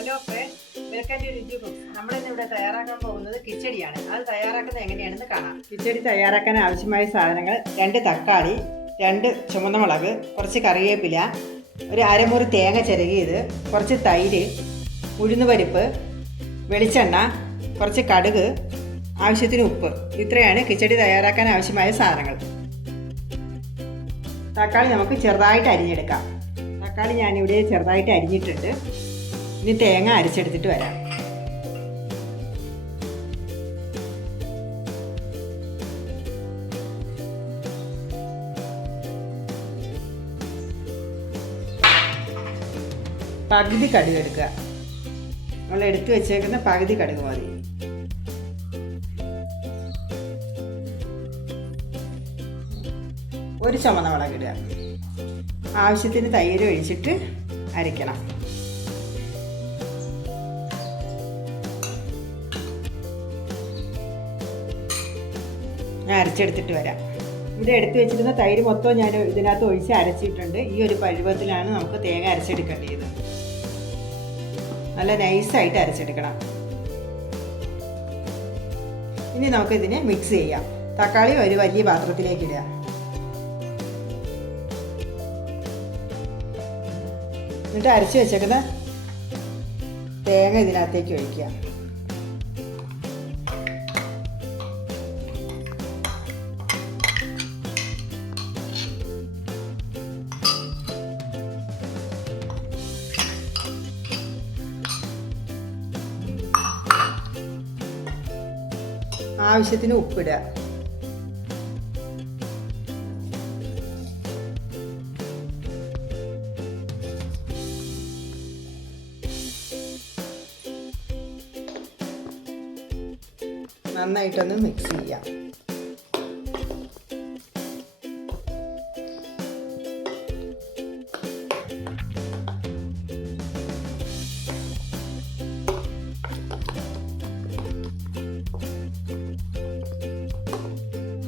Hello friends, welcome to രുചി cooks. നമ്മളിന്ന് ഇവിടെ തയ്യാറാക്കാൻ പോകുന്നത് കിച്ചടിയാണ്. അത് തയ്യാറാക്കുന്നത് എങ്ങനെയാണെന്ന് കാണാം. കിച്ചടി തയ്യാറാക്കാൻ ആവശ്യമായ സാധനങ്ങൾ: 2 തക്കാളി, 2 ചുവന്ന മുളക്, കുറച്ച് കറിവേപ്പില, ഒരു അരമുറി തേങ്ങ ചിരകിയത്, കുറച്ച് തൈര്, ഉഴുന്നുപരിപ്പ്, വെളിച്ചെണ്ണ, കുറച്ച് കടുക്, ആവശ്യത്തിന് ഉപ്പ്. ഇത്രയാണ് കിച്ചടി തയ്യാറാക്കാൻ ആവശ്യമായ സാധനങ്ങൾ. തക്കാളി നമുക്ക് ചെറുതായിട്ട് അരിഞ്ഞെടുക്കാം. തക്കാളി ഞാനിവിടെ ചെറുതായിട്ട് അരിഞ്ഞിട്ടുണ്ട്. ഇനി തേങ്ങ അരച്ചെടുത്തിട്ട് വരാം. പകുതി കടുക് എടുക്കുക. നമ്മൾ എടുത്തു വെച്ചേക്കുന്ന പകുതി കടുക് മതി. ഒരു ചുവന്ന മുളക് ഇടുക. ആവശ്യത്തിന് തൈര് ഒഴിച്ചിട്ട് അരയ്ക്കണം. ഞാൻ അരച്ചെടുത്തിട്ട് വരാം. ഇവിടെ എടുത്തു വെച്ചിരുന്ന തൈര് മൊത്തം ഞാൻ ഇതിനകത്ത് ഒഴിച്ച് അരച്ചിട്ടുണ്ട്. ഈ ഒരു പരുവത്തിലാണ് നമുക്ക് തേങ്ങ അരച്ചെടുക്കേണ്ടത്. നല്ല നൈസായിട്ട് അരച്ചെടുക്കണം. ഇനി നമുക്കിതിനെ മിക്സ് ചെയ്യാം. തക്കാളി ഒരു വലിയ പാത്രത്തിലേക്ക് ഇടുക. എന്നിട്ട് അരച്ച് വെച്ചേക്കുന്ന തേങ്ങ ഇതിനകത്തേക്ക് ഒഴിക്കുക. ആവശ്യത്തിന് ഉപ്പിടുക. നന്നായിട്ടൊന്ന് മിക്സ് ചെയ്യാം.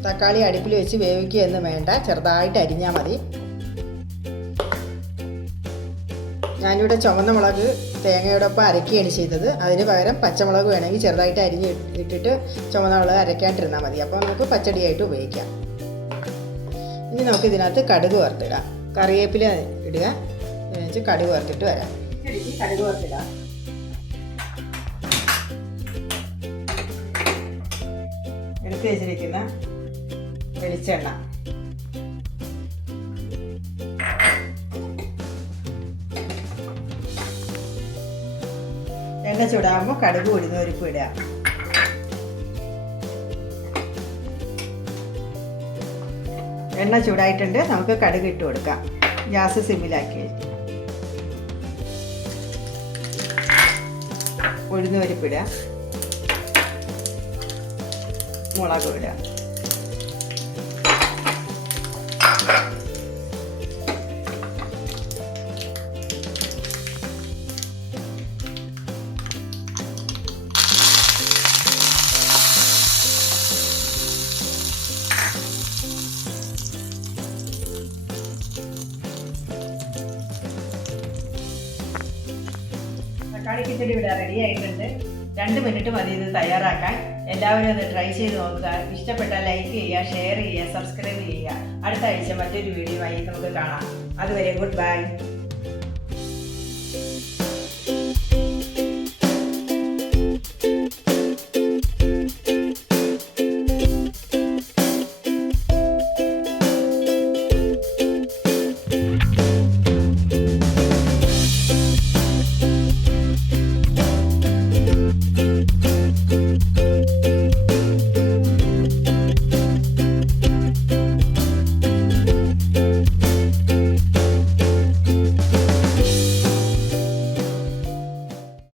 തക്കാളി അടുപ്പിൽ വെച്ച് വേവിക്കുകയൊന്നും വേണ്ട, ചെറുതായിട്ട് അരിഞ്ഞാൽ മതി. ഞാനിവിടെ ചുവന്ന മുളക് തേങ്ങയോടൊപ്പം അരയ്ക്കുകയാണ് ചെയ്തത്. അതിന് പകരം പച്ചമുളക് വേണമെങ്കിൽ ചെറുതായിട്ട് അരിഞ്ഞ് ഇട്ടിട്ട് ചുവന്ന മുളക് അരയ്ക്കാണ്ടിരുന്നാൽ മതി. അപ്പോൾ നമുക്ക് പച്ചടിയായിട്ട് ഉപയോഗിക്കാം. ഇനി നമുക്ക് ഇതിനകത്ത് കടുക് വറുത്തിടാം. കറിവേപ്പില ഇടുക. വെച്ച് കടുക് വറുത്തിട്ട് വരാം. കടുക് വറുത്തിടാം. എടുത്ത് വെച്ചിരിക്കുന്ന വെളിച്ചെണ്ണ, എണ്ണ ചൂടാകുമ്പോൾ കടുക് ഉഴുന്നുപരിപ്പ് ഇടുക. എണ്ണ ചൂടായിട്ടുണ്ട്. നമുക്ക് കടുക് ഇട്ട് കൊടുക്കാം. ഗ്യാസ് സിമ്മിലാക്കി ഉഴുന്നുപരിപ്പ് ഇടുക. മുളക് ഇടുക. തക്കാളി കിച്ചടി ഇവിടെ റെഡി ആയിട്ടുണ്ട്. 2 മിനിറ്റ് മതി ഇത് തയ്യാറാക്കാൻ. എല്ലാവരും അത് ട്രൈ ചെയ്ത് നോക്കുക. ഇഷ്ടപ്പെട്ടാൽ ലൈക്ക് ചെയ്യുക, ഷെയർ ചെയ്യുക, സബ്സ്ക്രൈബ് ചെയ്യുക. അടുത്ത ആഴ്ച മറ്റൊരു വീഡിയോ ആയി നമുക്ക് കാണാം. അതുവരെ ഗുഡ് ബൈ.